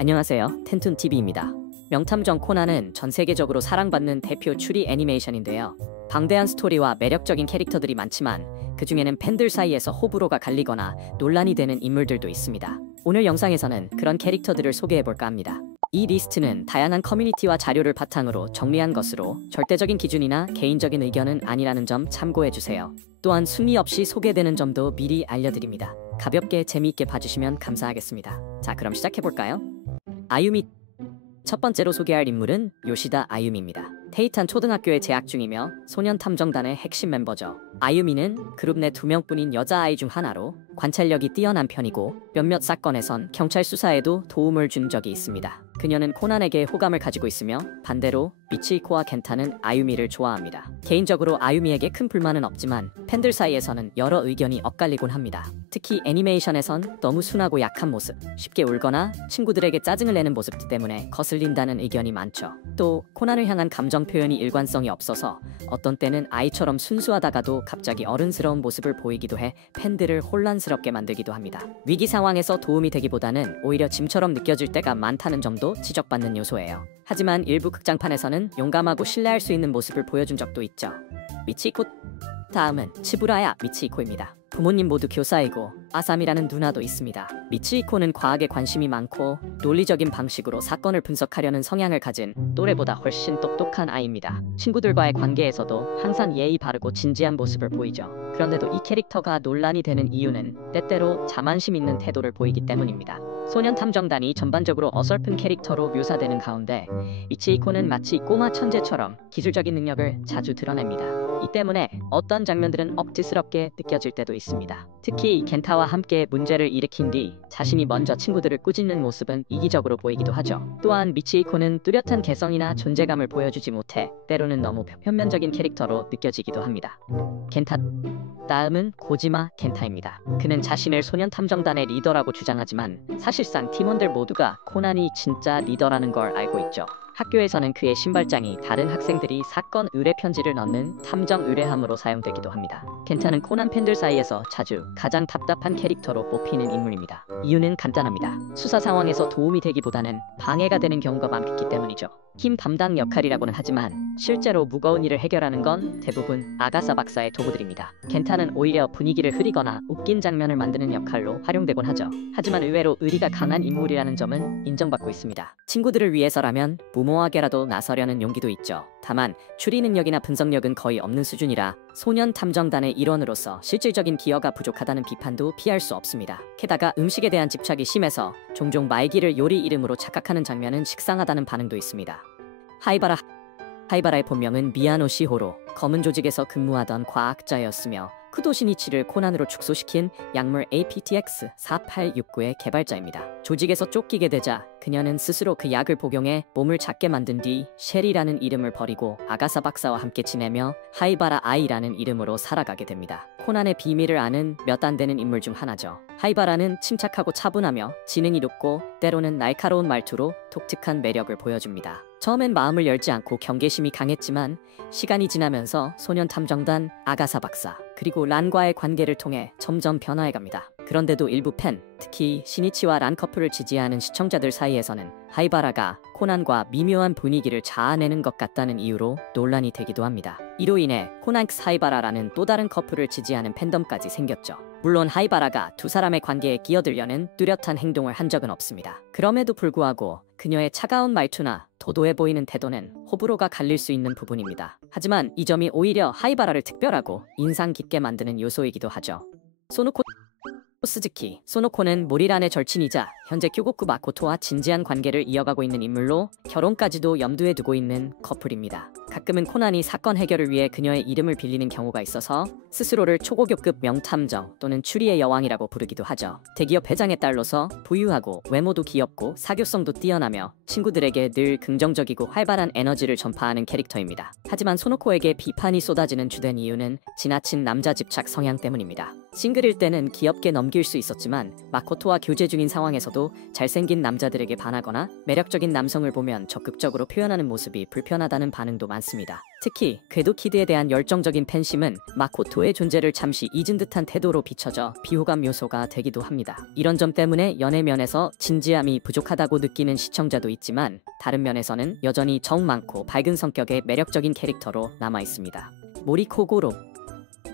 안녕하세요. 텐툰TV입니다. 명탐정 코난은 전 세계적으로 사랑받는 대표 추리 애니메이션인데요. 방대한 스토리와 매력적인 캐릭터들이 많지만 그 중에는 팬들 사이에서 호불호가 갈리거나 논란이 되는 인물들도 있습니다. 오늘 영상에서는 그런 캐릭터들을 소개해볼까 합니다. 이 리스트는 다양한 커뮤니티와 자료를 바탕으로 정리한 것으로 절대적인 기준이나 개인적인 의견은 아니라는 점 참고해주세요. 또한 순위 없이 소개되는 점도 미리 알려드립니다. 가볍게 재미있게 봐주시면 감사하겠습니다. 자, 그럼 시작해볼까요? 아유미. 첫 번째로 소개할 인물은 요시다 아유미입니다. 테이탄 초등학교에 재학 중이며 소년탐정단의 핵심 멤버죠. 아유미는 그룹 내 2명뿐인 여자아이 중 하나로 관찰력이 뛰어난 편이고 몇몇 사건에선 경찰 수사에도 도움을 준 적이 있습니다. 그녀는 코난에게 호감을 가지고 있으며 반대로 미치히코와 켄타는 아유미를 좋아합니다. 개인적으로 아유미에게 큰 불만은 없지만 팬들 사이에서는 여러 의견이 엇갈리곤 합니다. 특히 애니메이션에선 너무 순하고 약한 모습, 쉽게 울거나 친구들에게 짜증을 내는 모습 때문에 거슬린다는 의견이 많죠. 또 코난을 향한 감정 표현이 일관성이 없어서 어떤 때는 아이처럼 순수하다가도 갑자기 어른스러운 모습을 보이기도 해 팬들을 혼란스럽게 만들기도 합니다. 위기 상황에서 도움이 되기보다는 오히려 짐처럼 느껴질 때가 많다는 점도 지적받는 요소예요. 하지만 일부 극장판에서는 용감하고 신뢰할 수 있는 모습을 보여준 적도 있죠. 미치히코. 다음은 치부라야 미치히코입니다. 부모님 모두 교사이고 아삼이라는 누나도 있습니다. 미치히코는 과학에 관심이 많고 논리적인 방식으로 사건을 분석하려는 성향을 가진 또래보다 훨씬 똑똑한 아이입니다. 친구들과의 관계에서도 항상 예의 바르고 진지한 모습을 보이죠. 그런데도 이 캐릭터가 논란이 되는 이유는 때때로 자만심 있는 태도를 보이기 때문입니다. 소년탐정단이 전반적으로 어설픈 캐릭터로 묘사되는 가운데 미치히코는 마치 꼬마 천재처럼 기술적인 능력을 자주 드러냅니다. 이 때문에 어떤 장면들은 억지스럽게 느껴질 때도 있습니다. 특히 켄타와 함께 문제를 일으킨 뒤 자신이 먼저 친구들을 꾸짖는 모습은 이기적으로 보이기도 하죠. 또한 미치히코는 뚜렷한 개성이나 존재감을 보여주지 못해 때로는 너무 표면적인 캐릭터로 느껴지기도 합니다. 켄타. 다음은 고지마 켄타입니다. 그는 자신을 소년탐정단의 리더라고 주장하지만 사실상 팀원들 모두가 코난이 진짜 리더라는 걸 알고 있죠. 학교에서는 그의 신발장이 다른 학생들이 사건 의뢰 편지를 넣는 탐정 의뢰함으로 사용되기도 합니다. 켄타는 코난 팬들 사이에서 자주 가장 답답한 캐릭터로 뽑히는 인물입니다. 이유는 간단합니다. 수사 상황에서 도움이 되기보다는 방해가 되는 경우가 많기 때문이죠. 팀 담당 역할이라고는 하지만 실제로 무거운 일을 해결하는 건 대부분 아가사 박사의 도구들입니다. 켄타는 오히려 분위기를 흐리거나 웃긴 장면을 만드는 역할로 활용되곤 하죠. 하지만 의외로 의리가 강한 인물이라는 점은 인정받고 있습니다. 친구들을 위해서라면 무모하게라도 나서려는 용기도 있죠. 다만 추리 능력이나 분석력은 거의 없는 수준이라 소년 탐정단의 일원으로서 실질적인 기여가 부족하다는 비판도 피할 수 없습니다. 게다가 음식에 대한 집착이 심해서 종종 말기를 요리 이름으로 착각하는 장면은 식상하다는 반응도 있습니다. 하이바라. 하이바라의 본명은 미야노 시호로 검은 조직에서 근무하던 과학자였으며 쿠도시니치를 코난으로 축소시킨 약물 APTX-4869의 개발자입니다. 조직에서 쫓기게 되자 그녀는 스스로 그 약을 복용해 몸을 작게 만든 뒤 쉘이라는 이름을 버리고 아가사 박사와 함께 지내며 하이바라 아이라는 이름으로 살아가게 됩니다. 코난의 비밀을 아는 몇 안 되는 인물 중 하나죠. 하이바라는 침착하고 차분하며 지능이 높고 때로는 날카로운 말투로 독특한 매력을 보여줍니다. 처음엔 마음을 열지 않고 경계심이 강했지만 시간이 지나면서 소년탐정단, 아가사 박사, 그리고 란과의 관계를 통해 점점 변화해갑니다. 그런데도 일부 팬, 특히 시니치와 란 커플을 지지하는 시청자들 사이에서는 하이바라가 코난과 미묘한 분위기를 자아내는 것 같다는 이유로 논란이 되기도 합니다. 이로 인해 코난 x 하이바라라는 또 다른 커플을 지지하는 팬덤까지 생겼죠. 물론 하이바라가 두 사람의 관계에 끼어들려는 뚜렷한 행동을 한 적은 없습니다. 그럼에도 불구하고 그녀의 차가운 말투나 도도해 보이는 태도는 호불호가 갈릴 수 있는 부분입니다. 하지만 이 점이 오히려 하이바라를 특별하고 인상 깊게 만드는 요소이기도 하죠. 소노코 스즈키. 소노코는 모리란의 절친이자 현재 교고쿠 마코토와 진지한 관계를 이어가고 있는 인물로 결혼까지도 염두에 두고 있는 커플입니다. 가끔은 코난이 사건 해결을 위해 그녀의 이름을 빌리는 경우가 있어서 스스로를 초고교급 명탐정 또는 추리의 여왕이라고 부르기도 하죠. 대기업 회장의 딸로서 부유하고 외모도 귀엽고 사교성도 뛰어나며 친구들에게 늘 긍정적이고 활발한 에너지를 전파하는 캐릭터입니다. 하지만 소노코에게 비판이 쏟아지는 주된 이유는 지나친 남자 집착 성향 때문입니다. 싱글일 때는 귀엽게 넘길 수 있었지만 마코토와 교제 중인 상황에서도 잘생긴 남자들에게 반하거나 매력적인 남성을 보면 적극적으로 표현하는 모습이 불편하다는 반응도 많습니다. 특히 궤도 키드에 대한 열정적인 팬심은 마코토의 존재를 잠시 잊은 듯한 태도로 비춰져 비호감 요소가 되기도 합니다. 이런 점 때문에 연애 면에서 진지함이 부족하다고 느끼는 시청자도 있지만 다른 면에서는 여전히 정 많고 밝은 성격의 매력적인 캐릭터로 남아 있습니다.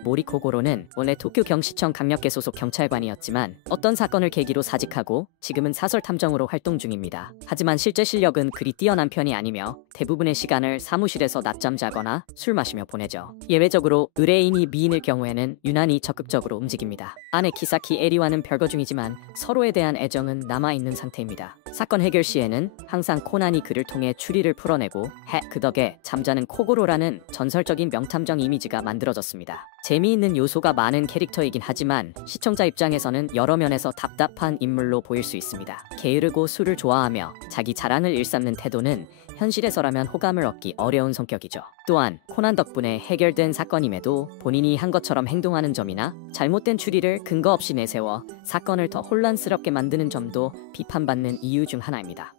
모리코고로는 원래 도쿄 경시청 강력계 소속 경찰관이었지만 어떤 사건을 계기로 사직하고 지금은 사설 탐정으로 활동 중입니다. 하지만 실제 실력은 그리 뛰어난 편이 아니며 대부분의 시간을 사무실에서 낮잠 자거나 술 마시며 보내죠. 예외적으로 의뢰인이 미인일 경우에는 유난히 적극적으로 움직입니다. 아내 키사키 에리와는 별거 중이지만 서로에 대한 애정은 남아있는 상태입니다. 사건 해결 시에는 항상 코난이 그를 통해 추리를 풀어내고 그 덕에 잠자는 코고로라는 전설적인 명탐정 이미지가 만들어졌습니다. 재미있는 요소가 많은 캐릭터이긴 하지만 시청자 입장에서는 여러 면에서 답답한 인물로 보일 수 있습니다. 게으르고 술을 좋아하며 자기 자랑을 일삼는 태도는 현실에서라면 호감을 얻기 어려운 성격이죠. 또한 코난 덕분에 해결된 사건임에도 본인이 한 것처럼 행동하는 점이나 잘못된 추리를 근거 없이 내세워 사건을 더 혼란스럽게 만드는 점도 비판받는 이유 중 하나입니다.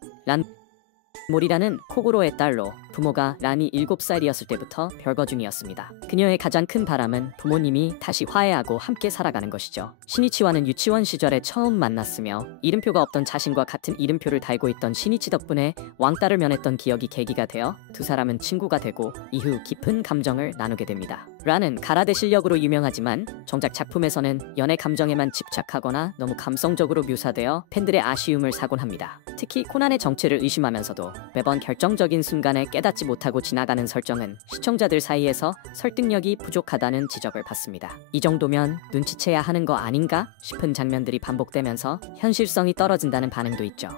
모리라는 코고로의 딸로 부모가 란이 7살이었을 때부터 별거 중이었습니다. 그녀의 가장 큰 바람은 부모님이 다시 화해하고 함께 살아가는 것이죠. 시니치와는 유치원 시절에 처음 만났으며 이름표가 없던 자신과 같은 이름표를 달고 있던 시니치 덕분에 왕따를 면했던 기억이 계기가 되어 두 사람은 친구가 되고 이후 깊은 감정을 나누게 됩니다. 란은 가라데 실력으로 유명하지만 정작 작품에서는 연애 감정에만 집착하거나 너무 감성적으로 묘사되어 팬들의 아쉬움을 사곤 합니다. 특히 코난의 정체를 의심하면서도 매번 결정적인 순간에 깨닫지 못하고 지나가는 설정은 시청자들 사이에서 설득력이 부족하다는 지적을 받습니다. 이 정도면 눈치채야 하는 거 아닌가 싶은 장면들이 반복되면서 현실성이 떨어진다는 반응도 있죠.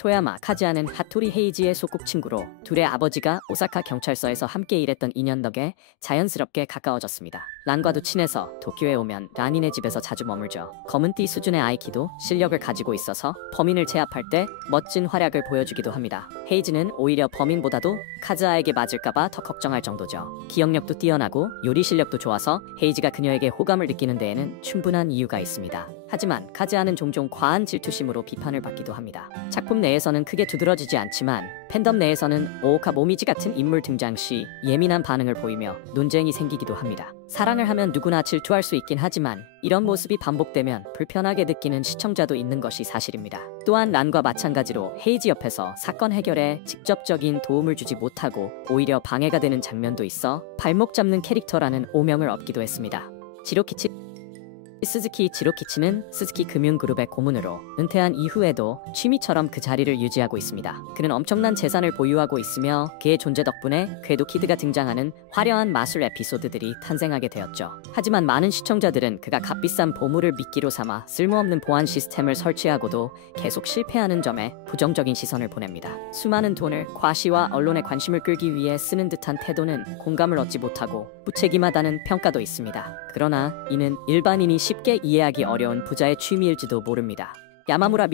토야마 카즈아는 하토리 헤이지의 소꿉친구로 둘의 아버지가 오사카 경찰서에서 함께 일했던 인연 덕에 자연스럽게 가까워졌습니다. 란과도 친해서 도쿄에 오면 란이네 집에서 자주 머물죠. 검은띠 수준의 아이키도 실력을 가지고 있어서 범인을 제압할 때 멋진 활약을 보여주기도 합니다. 헤이지는 오히려 범인보다도 카즈아에게 맞을까봐 더 걱정할 정도죠. 기억력도 뛰어나고 요리 실력도 좋아서 헤이지가 그녀에게 호감을 느끼는 데에는 충분한 이유가 있습니다. 하지만 카즈아는 종종 과한 질투심으로 비판을 받기도 합니다. 작품 내에서는 크게 두드러지지 않지만 팬덤 내에서는 오오카 모미지 같은 인물 등장 시 예민한 반응을 보이며 논쟁이 생기기도 합니다. 사랑을 하면 누구나 질투할 수 있긴 하지만 이런 모습이 반복되면 불편하게 느끼는 시청자도 있는 것이 사실입니다. 또한 란과 마찬가지로 헤이지 옆에서 사건 해결에 직접적인 도움을 주지 못하고 오히려 방해가 되는 장면도 있어 발목 잡는 캐릭터라는 오명을 얻기도 했습니다. 스즈키 지로키치는 스즈키 금융그룹의 고문으로 은퇴한 이후에도 취미처럼 그 자리를 유지하고 있습니다. 그는 엄청난 재산을 보유하고 있으며 그의 존재 덕분에 궤도 키드가 등장하는 화려한 마술 에피소드들이 탄생하게 되었죠. 하지만 많은 시청자들은 그가 값비싼 보물을 미끼로 삼아 쓸모없는 보안 시스템을 설치하고도 계속 실패하는 점에 부정적인 시선을 보냅니다. 수많은 돈을 과시와 언론의 관심을 끌기 위해 쓰는 듯한 태도는 공감을 얻지 못하고 무책임하다는 평가도 있습니다. 그러나 이는 일반인이 쉽게 이해하기 어려운 부자의 취미일지도 모릅니다. 야마무라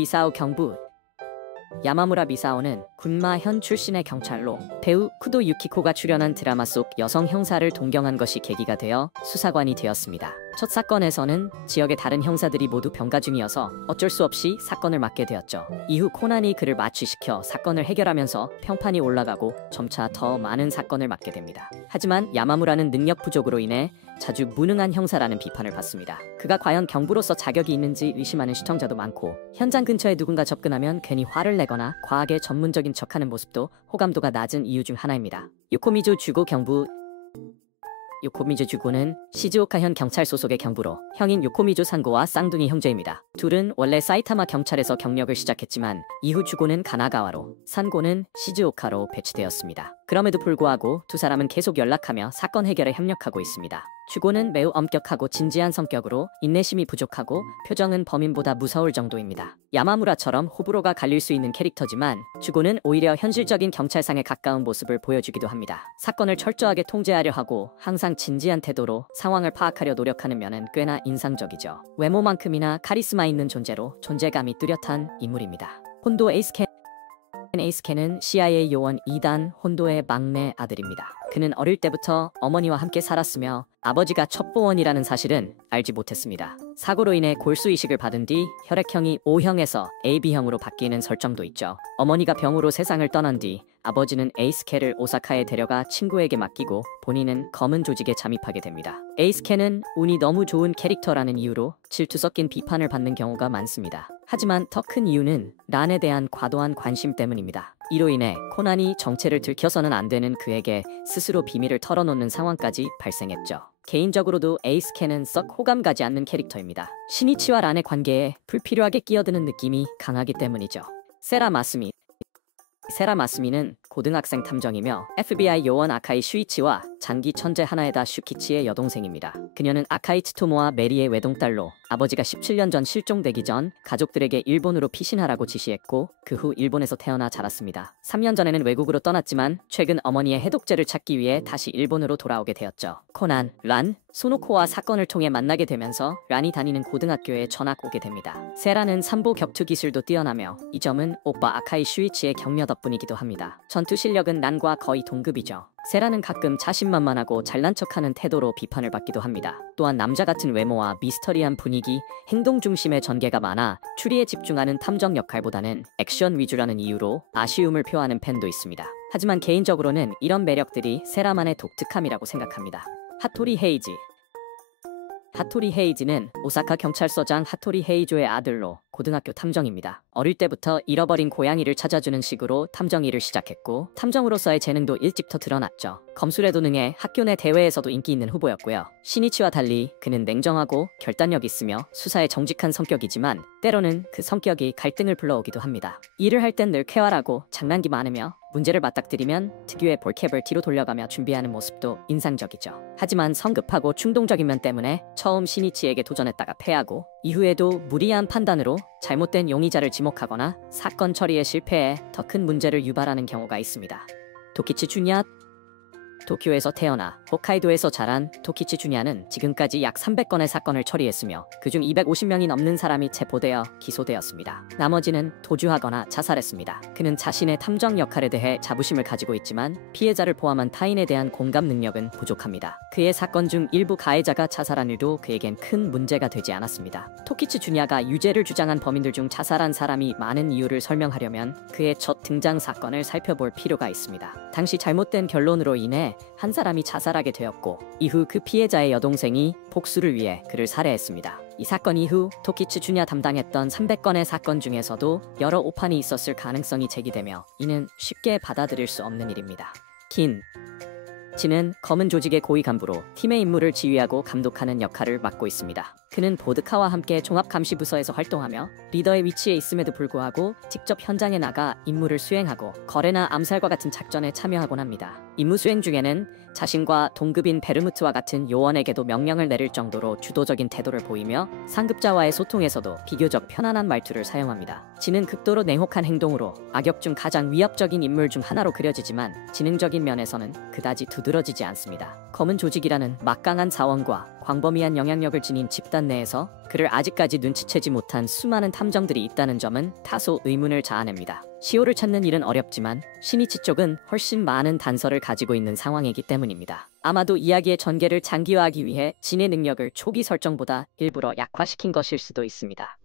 미사오는 군마현 출신의 경찰로 배우 쿠도 유키코가 출연한 드라마 속 여성 형사를 동경한 것이 계기가 되어 수사관이 되었습니다. 첫 사건에서는 지역의 다른 형사들이 모두 병가 중이어서 어쩔 수 없이 사건을 맡게 되었죠. 이후 코난이 그를 마취시켜 사건을 해결하면서 평판이 올라가고 점차 더 많은 사건을 맡게 됩니다. 하지만 야마무라는 능력 부족으로 인해 자주 무능한 형사라는 비판을 받습니다. 그가 과연 경부로서 자격이 있는지 의심하는 시청자도 많고 현장 근처에 누군가 접근하면 괜히 화를 내거나 과하게 전문적인 척하는 모습도 호감도가 낮은 이유 중 하나입니다. 요코미조 주고는 시즈오카현 경찰 소속의 경부로 형인 요코미조 산고와 쌍둥이 형제입니다. 둘은 원래 사이타마 경찰에서 경력을 시작했지만 이후 주고는 가나가와로, 산고는 시즈오카로 배치되었습니다. 그럼에도 불구하고 두 사람은 계속 연락하며 사건 해결에 협력하고 있습니다. 주고는 매우 엄격하고 진지한 성격으로 인내심이 부족하고 표정은 범인보다 무서울 정도입니다. 야마무라처럼 호불호가 갈릴 수 있는 캐릭터지만 주고는 오히려 현실적인 경찰상에 가까운 모습을 보여주기도 합니다. 사건을 철저하게 통제하려 하고 항상 진지한 태도로 상황을 파악하려 노력하는 면은 꽤나 인상적이죠. 외모만큼이나 카리스마 있는 존재로 존재감이 뚜렷한 인물입니다. 혼도 에이스캔 에이스켄은 CIA 요원 2단 혼도의 막내 아들입니다. 그는 어릴 때부터 어머니와 함께 살았으며 아버지가 첩보원이라는 사실은 알지 못했습니다. 사고로 인해 골수이식을 받은 뒤 혈액형이 O형에서 AB형으로 바뀌는 설정도 있죠. 어머니가 병으로 세상을 떠난 뒤 아버지는 에이스켄을 오사카에 데려가 친구에게 맡기고 본인은 검은 조직에 잠입하게 됩니다. 에이스켄은 운이 너무 좋은 캐릭터라는 이유로 질투 섞인 비판을 받는 경우가 많습니다. 하지만 더 큰 이유는 란에 대한 과도한 관심 때문입니다. 이로 인해 코난이 정체를 들켜서는 안 되는 그에게 스스로 비밀을 털어놓는 상황까지 발생했죠. 개인적으로도 에이스켄은 썩 호감 가지 않는 캐릭터입니다. 시니치와 란의 관계에 불필요하게 끼어드는 느낌이 강하기 때문이죠. 세라 마스미는 고등학생 탐정이며 FBI 요원 아카이 슈이치와 장기 천재 하나에다 슈키치의 여동생입니다. 그녀는 아카이 츠토모와 메리의 외동딸로 아버지가 17년 전 실종되기 전 가족들에게 일본으로 피신하라고 지시했고 그 후 일본에서 태어나 자랐습니다. 3년 전에는 외국으로 떠났지만 최근 어머니의 해독제를 찾기 위해 다시 일본으로 돌아오게 되었죠. 코난, 란, 소노코와 사건을 통해 만나게 되면서 란이 다니는 고등학교에 전학 오게 됩니다. 세라는 삼보 격투 기술도 뛰어나며 이 점은 오빠 아카이 슈이치의 격려 덕분이기도 합니다. 전투 실력은 란과 거의 동급이죠. 세라는 가끔 자신만만하고 잘난 척하는 태도로 비판을 받기도 합니다. 또한 남자 같은 외모와 미스터리한 분위기, 행동 중심의 전개가 많아 추리에 집중하는 탐정 역할보다는 액션 위주라는 이유로 아쉬움을 표하는 팬도 있습니다. 하지만 개인적으로는 이런 매력들이 세라만의 독특함이라고 생각합니다. 하토리 헤이지는 오사카 경찰서장 하토리 헤이조의 아들로 고등학교 탐정입니다. 어릴 때부터 잃어버린 고양이를 찾아주는 식으로 탐정 일을 시작했고 탐정으로서의 재능도 일찍부터 드러났죠. 검술에도 능해 학교 내 대회에서도 인기 있는 후보였고요. 시니치와 달리 그는 냉정하고 결단력 있으며 수사에 정직한 성격이지만 때로는 그 성격이 갈등을 불러오기도 합니다. 일을 할 땐 늘 쾌활하고 장난기 많으며 문제를 맞닥뜨리면 특유의 볼캡을 뒤로 돌려가며 준비하는 모습도 인상적이죠. 하지만 성급하고 충동적인 면 때문에 처음 시니치에게 도전했다가 패하고 이후에도 무리한 판단으로 잘못된 용의자를 지목하거나 사건 처리에 실패해 더 큰 문제를 유발하는 경우가 있습니다. 도키치 주냐 도쿄에서 태어나 홋카이도에서 자란 도키치 주냐는 지금까지 약 300건의 사건을 처리했으며 그중 250명이 넘는 사람이 체포되어 기소되었습니다. 나머지는 도주하거나 자살했습니다. 그는 자신의 탐정 역할에 대해 자부심을 가지고 있지만 피해자를 포함한 타인에 대한 공감 능력은 부족합니다. 그의 사건 중 일부 가해자가 자살한 일도 그에겐 큰 문제가 되지 않았습니다. 토키치 주냐가 유죄를 주장한 범인들 중 자살한 사람이 많은 이유를 설명하려면 그의 첫 등장 사건을 살펴볼 필요가 있습니다. 당시 잘못된 변론으로 인해 한 사람이 자살하게 되었고 이후 그 피해자의 여동생이 복수를 위해 그를 살해했습니다. 이 사건 이후 토키치 주냐 담당했던 300건의 사건 중에서도 여러 오판이 있었을 가능성이 제기되며 이는 쉽게 받아들일 수 없는 일입니다. 지는 검은 조직의 고위 간부로 팀의 임무를 지휘하고 감독하는 역할을 맡고 있습니다. 그는 보드카와 함께 종합감시부서에서 활동하며 리더의 위치에 있음에도 불구하고 직접 현장에 나가 임무를 수행하고 거래나 암살과 같은 작전에 참여하곤 합니다. 임무 수행 중에는 자신과 동급인 베르무트와 같은 요원에게도 명령을 내릴 정도로 주도적인 태도를 보이며 상급자와의 소통에서도 비교적 편안한 말투를 사용합니다. 지는 극도로 냉혹한 행동으로 악역 중 가장 위협적인 인물 중 하나로 그려지지만 지능적인 면에서는 그다지 두드러지지 않습니다. 검은 조직이라는 막강한 자원과 광범위한 영향력을 지닌 집단 내에서 그를 아직까지 눈치채지 못한 수많은 탐정들이 있다는 점은 다소 의문을 자아냅니다. 시오를 찾는 일은 어렵지만 시니치 쪽은 훨씬 많은 단서를 가지고 있는 상황이기 때문입니다. 아마도 이야기의 전개를 장기화하기 위해 진의 능력을 초기 설정보다 일부러 약화시킨 것일 수도 있습니다.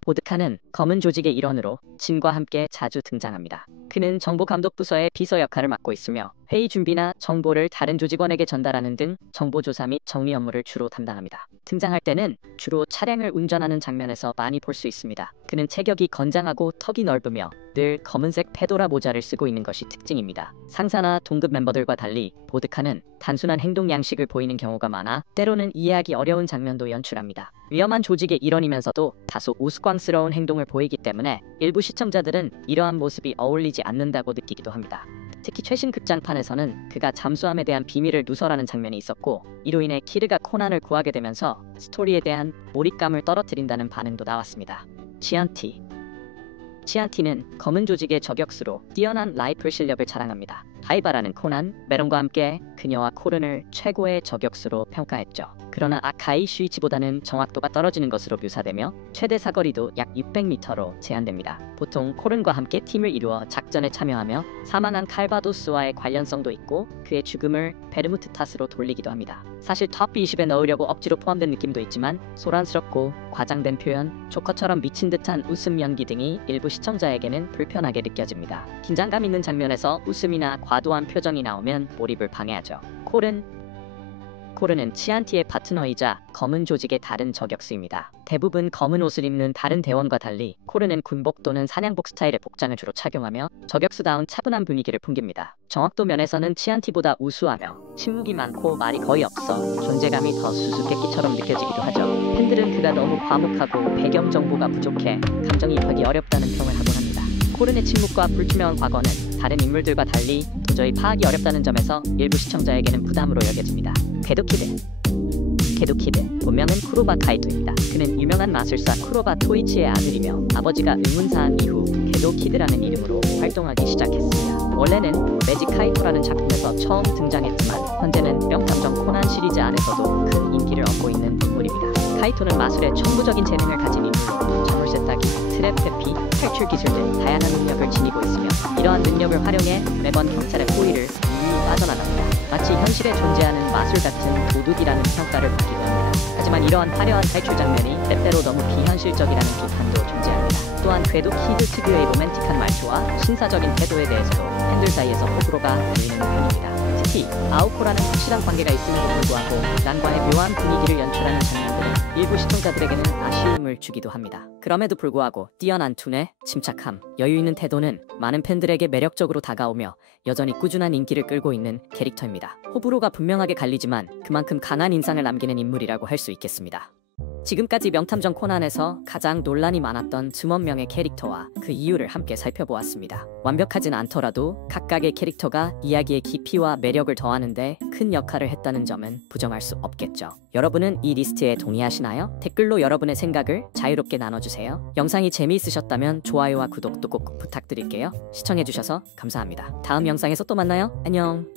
보드카는 검은 조직의 일원으로 진과 함께 자주 등장합니다. 그는 정보감독부서의 비서 역할을 맡고 있으며 회의 준비나 정보를 다른 조직원에게 전달하는 등 정보조사 및 정리 업무를 주로 담당합니다. 등장할 때는 주로 차량을 운전하는 장면에서 많이 볼 수 있습니다. 그는 체격이 건장하고 턱이 넓으며 늘 검은색 페도라 모자를 쓰고 있는 것이 특징입니다. 상사나 동급 멤버들과 달리 보드카는 단순한 행동 양식을 보이는 경우가 많아 때로는 이해하기 어려운 장면도 연출합니다. 위험한 조직의 일원이면서도 다소 우스꽝스러운 행동을 보이기 때문에 일부 시청자들은 이러한 모습이 어울리지 않는다고 느끼기도 합니다. 특히 최신 극장판에서는 그가 잠수함에 대한 비밀을 누설하는 장면이 있었고 이로 인해 키르가 코난을 구하게 되면서 스토리에 대한 몰입감을 떨어뜨린다는 반응도 나왔습니다. 치안티는 검은 조직의 저격수로 뛰어난 라이플 실력을 자랑합니다. 하이바라는 코난, 메론과 함께 그녀와 코른을 최고의 저격수로 평가했죠. 그러나 아카이 슈이치보다는 정확도가 떨어지는 것으로 묘사되며 최대 사거리도 약 600m로 제한됩니다. 보통 코른과 함께 팀을 이루어 작전에 참여하며 사망한 칼바도스와의 관련성도 있고 그의 죽음을 베르무트 탓으로 돌리기도 합니다. 사실 탑 20에 넣으려고 억지로 포함된 느낌도 있지만 소란스럽고 과장된 표현, 조커처럼 미친 듯한 웃음 연기 등이 일부 시청자에게는 불편하게 느껴집니다. 긴장감 있는 장면에서 웃음이나 과도한 표정이 나오면 몰입을 방해하죠. 코르는 치안티의 파트너이자 검은 조직의 다른 저격수입니다. 대부분 검은 옷을 입는 다른 대원과 달리 코르는 군복 또는 사냥복 스타일의 복장을 주로 착용하며 저격수다운 차분한 분위기를 풍깁니다. 정확도 면에서는 치안티보다 우수하며 침묵이 많고 말이 거의 없어 존재감이 더 수수께끼처럼 느껴지기도 하죠. 팬들은 그가 너무 과묵하고 배경 정보가 부족해 감정이입하기 어렵다는 평을 하곤 합니다. 코른의 침묵과 불투명한 과거는 다른 인물들과 달리 도저히 파악이 어렵다는 점에서 일부 시청자에게는 부담으로 여겨집니다. 궤도키드 본명은 쿠로바 카이토입니다. 그는 유명한 마술사 쿠로바 토이치의 아들이며 아버지가 의문사한 이후 궤도키드라는 이름으로 활동하기 시작했습니다. 원래는 매직 카이토라는 작품에서 처음 등장했지만 현재는 명탐정 코난 시리즈 안에서도 큰 인기를 얻고 있는 인물입니다. 카이토는 마술에 천부적인 재능을 가진 인물로 자물쇠 따기, 트랩 회피, 탈출 기술 등 다양한 능력을 지니고 있으며 이러한 능력을 활용해 매번 경찰의 호의를 유유히 빠져나갑니다. 마치 현실에 존재하는 마술 같은 도둑이라는 평가를 받기도 합니다. 하지만 이러한 화려한 탈출 장면이 때때로 너무 비현실적이라는 비판도 존재합니다. 또한 궤도키드 특유의 로맨틱한 말투와 신사적인 태도에 대해서도 팬들 사이에서 호불호가 갈리는 편입니다. 특히 아오코라는 확실한 관계가 있음에도 불구하고 난과의 묘한 분위기를 연출하는 장면들은 일부 시청자들에게는 아쉬움을 주기도 합니다. 그럼에도 불구하고 뛰어난 두뇌, 침착함, 여유있는 태도는 많은 팬들에게 매력적으로 다가오며 여전히 꾸준한 인기를 끌고 있는 캐릭터입니다. 호불호가 분명하게 갈리지만 그만큼 강한 인상을 남기는 인물이라고 할 수 있겠습니다. 지금까지 명탐정 코난에서 가장 논란이 많았던 즈먼명의 캐릭터와 그 이유를 함께 살펴보았습니다. 완벽하진 않더라도 각각의 캐릭터가 이야기의 깊이와 매력을 더하는데 큰 역할을 했다는 점은 부정할 수 없겠죠. 여러분은 이 리스트에 동의하시나요? 댓글로 여러분의 생각을 자유롭게 나눠주세요. 영상이 재미있으셨다면 좋아요와 구독도 꼭 부탁드릴게요. 시청해주셔서 감사합니다. 다음 영상에서 또 만나요. 안녕.